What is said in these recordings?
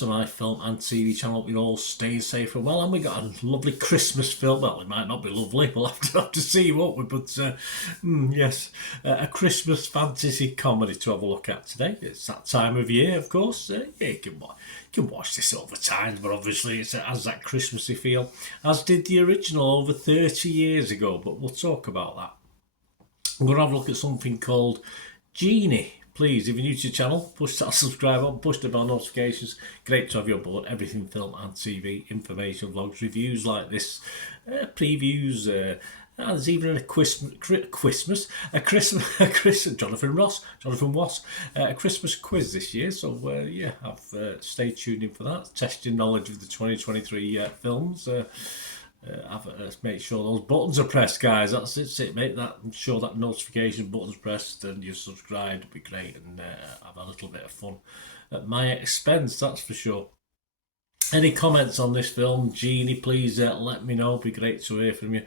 to my film and TV channel. You're all staying safe and well, and we got a lovely Christmas film. Well, it might not be lovely, we'll have to see, won't we? But yes, a Christmas fantasy comedy to have a look at today. It's that time of year, of course. Yeah, you can watch this over time, but obviously it has that Christmassy feel, as did the original over 30 years ago, but we'll talk about that. I'm going to have a look at something called Genie. Please, if you're new to the channel, push that subscribe button, push the bell notifications. Great to have you on board. Everything film and TV, information, vlogs, reviews like this, previews. There's even a Christmas, Jonathan Ross, a Christmas quiz this year. So yeah, I've stay tuned in for that. Test your knowledge of the 2023 films. Make sure those buttons are pressed, guys. That's it. Make that sure that notification button's pressed and you're subscribed. It'd be great, and have a little bit of fun at my expense. That's for sure. Any comments on this film, Genie? Please let me know. It'd be great to hear from you,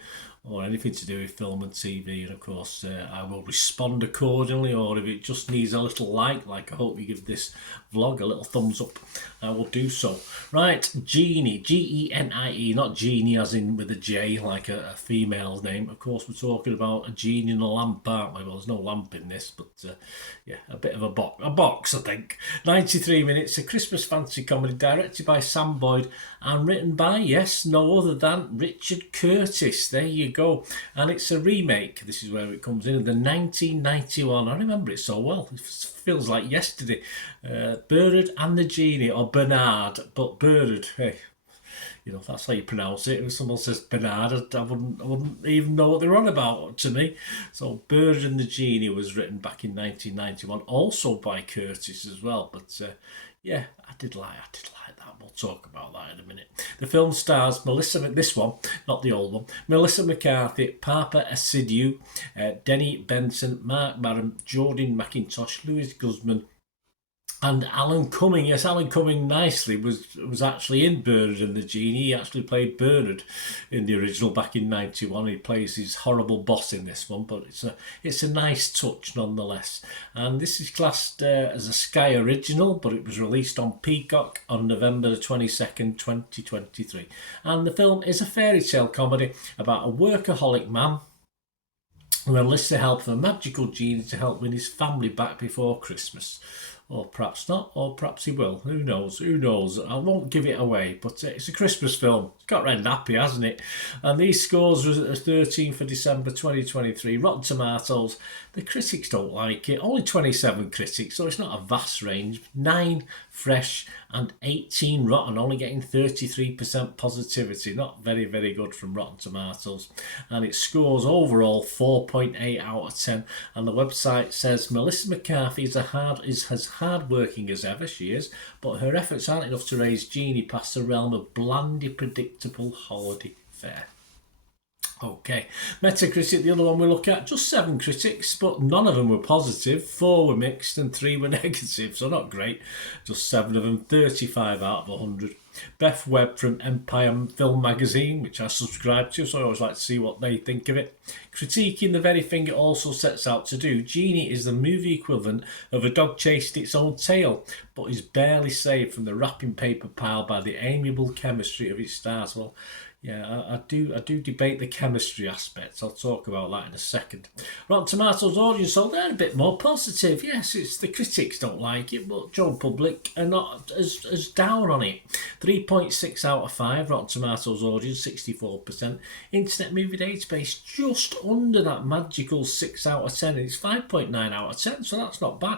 or anything to do with film and TV. And of course, I will respond accordingly. Or if it just needs a little like I hope you give this vlog a little thumbs up, I will do so. Right, Genie, Genie, not Genie as in with a J, like a female's name. Of course, we're talking about a genie and a lamp, aren't we? Well, there's no lamp in this, but yeah, a bit of a box, I think. 93 minutes, a Christmas fantasy comedy directed by Sam Boyd and written by, yes, no other than Richard Curtis. There you go. And it's a remake. This is where it comes in, the 1991. I remember it so well. It feels like yesterday. Bernard and the Genie, or Bernard, but Bernard, hey, you know, that's how you pronounce it. If someone says Bernard, I wouldn't even know what they're on about to me. So Bernard and the Genie was written back in 1991, also by Curtis as well. But yeah, I did like that. We'll talk about that in a minute. The film stars this one, not the old one, Melissa McCarthy, Papa Assidu, Denny Benson, Mark Maron, Jordan McIntosh, Louis Guzman, and Alan Cumming. Yes, Alan Cumming nicely was actually in Bernard and the Genie. He actually played Bernard in the original back in 91. He plays his horrible boss in this one, but it's a nice touch nonetheless. And this is classed as a Sky original, but it was released on Peacock on November the 22nd, 2023. And the film is a fairy tale comedy about a workaholic man who enlists the help of a magical genie to help win his family back before Christmas. Or perhaps not, or perhaps he will. Who knows? I won't give it away, but it's a Christmas film. It's got red happy, hasn't it? And these scores were 13th of December 2023. Rotten Tomatoes, the critics don't like it. Only 27 critics, so it's not a vast range. 9 fresh and 18 rotten, only getting 33% positivity. Not very, very good from Rotten Tomatoes. And it scores overall 4.8 out of 10. And the website says Melissa McCarthy is as hard-working as ever, she is, but her efforts aren't enough to raise Genie past the realm of blandy, predictable holiday fare. Okay, Metacritic, the other one we look at, just 7 critics, but none of them were positive. 4 were mixed and 3 were negative, so not great. Just 7 of them, 35 out of 100. Beth Webb from Empire Film Magazine, which I subscribe to, so I always like to see what they think of it. Critiquing the very thing it also sets out to do, Genie is the movie equivalent of a dog chasing its own tail, but is barely saved from the wrapping paper pile by the amiable chemistry of its stars. Well, yeah, I do debate the chemistry aspects. I'll talk about that in a second. Rotten Tomatoes audience, so they're a bit more positive. Yes, it's the critics don't like it, but Joe Public are not as down on it. 3.6 out of 5. Rotten Tomatoes audience, 64%. Internet Movie Database, just under that magical 6 out of 10. It's 5.9 out of 10, so that's not bad.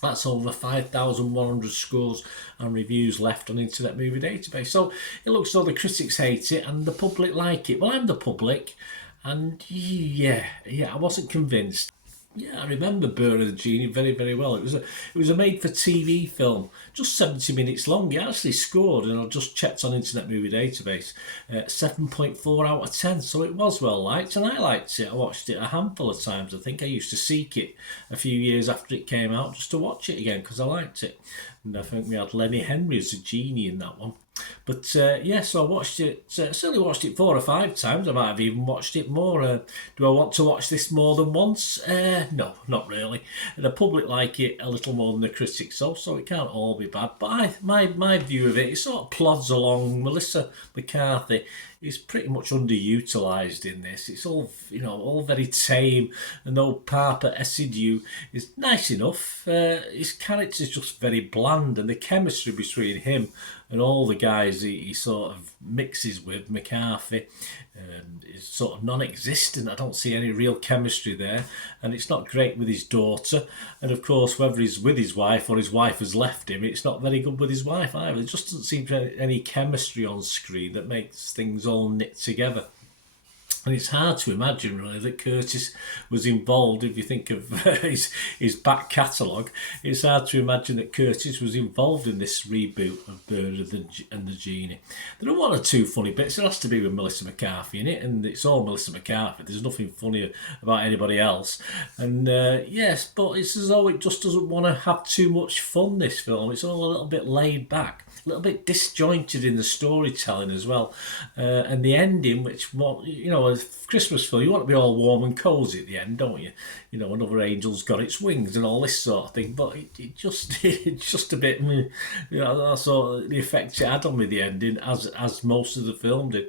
That's over 5,100 scores and reviews left on Internet Movie Database. So it looks as though the critics hate it and the public like it. Well, I'm the public, and yeah, I wasn't convinced. Yeah, I remember Bernard and the Genie very, very well. It was a made-for-TV film, just 70 minutes long. It actually scored, and I just checked on Internet Movie Database, 7.4 out of 10. So it was well liked, and I liked it. I watched it a handful of times. I think I used to seek it a few years after it came out just to watch it again because I liked it. And I think we had Lenny Henry as a Genie in that one. But yeah, so I watched it, certainly watched it 4 or 5 times. I might have even watched it more. Do I want to watch this more than once? No, not really. The public like it a little more than the critics, so it can't all be bad. But my view of it sort of plods along. Melissa McCarthy is pretty much underutilised in this. It's all, all very tame, and though Papa Esidiu is nice enough, his character's just very bland, and the chemistry between him and all the guys he sort of mixes with, McCarthy, is sort of non-existent. I don't see any real chemistry there, and it's not great with his daughter. And of course, whether he's with his wife or his wife has left him, it's not very good with his wife either. There just doesn't seem to be any chemistry on screen that makes things all knit together. And it's hard to imagine, really, that Curtis was involved. If you think of his back catalogue, it's hard to imagine that Curtis was involved in this reboot of Bird and the Genie. There are 1 or 2 funny bits. It has to be with Melissa McCarthy in it, and it's all Melissa McCarthy. There's nothing funny about anybody else. And yes, but it's as though it just doesn't want to have too much fun, this film. It's all a little bit laid back, a little bit disjointed in the storytelling as well. And the ending, which, a Christmas film, you want to be all warm and cosy at the end, don't you? Another angel's got its wings and all this sort of thing. But it's just a bit, that's sort of the effect it had on me, the ending, as most of the film did.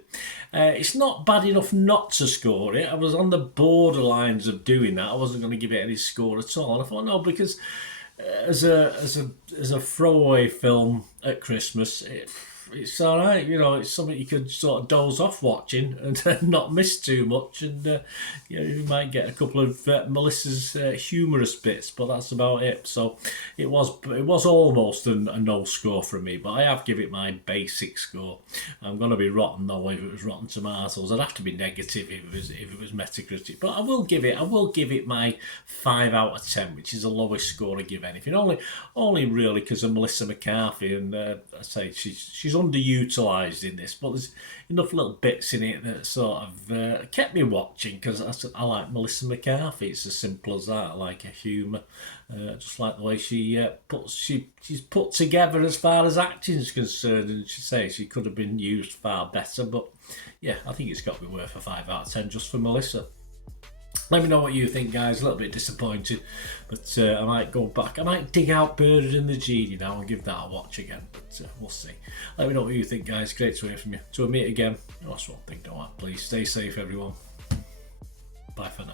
It's not bad enough not to score it. I was on the borderlines of doing that. I wasn't going to give it any score at all. And I thought, no, because as a throwaway film at Christmas, it's all right. It's something you could sort of doze off watching and not miss too much. And you might get a couple of Melissa's humorous bits, but that's about it. So it was almost a no score from me, but I have given it my basic score. I'm going to be rotten though if it was Rotten Tomatoes. I'd have to be negative if it was Metacritic, but I will give it my 5 out of 10, which is the lowest score I give anything. Only really because of Melissa McCarthy, and I say she's underutilised in this, but there's enough little bits in it that sort of kept me watching, because I like Melissa McCarthy. It's as simple as that. I like her humour, just like the way she's put together as far as acting is concerned, and she could have been used far better, but yeah, I think it's got to be worth a 5 out of 10 just for Melissa. Let me know what you think, guys. A little bit disappointed, but I might go back. I might dig out Bird and the Genie now and give that a watch again, but we'll see. Let me know what you think, guys. Great to hear from you. Till we meet again, that's one thing, don't I? Please stay safe, everyone. Bye for now.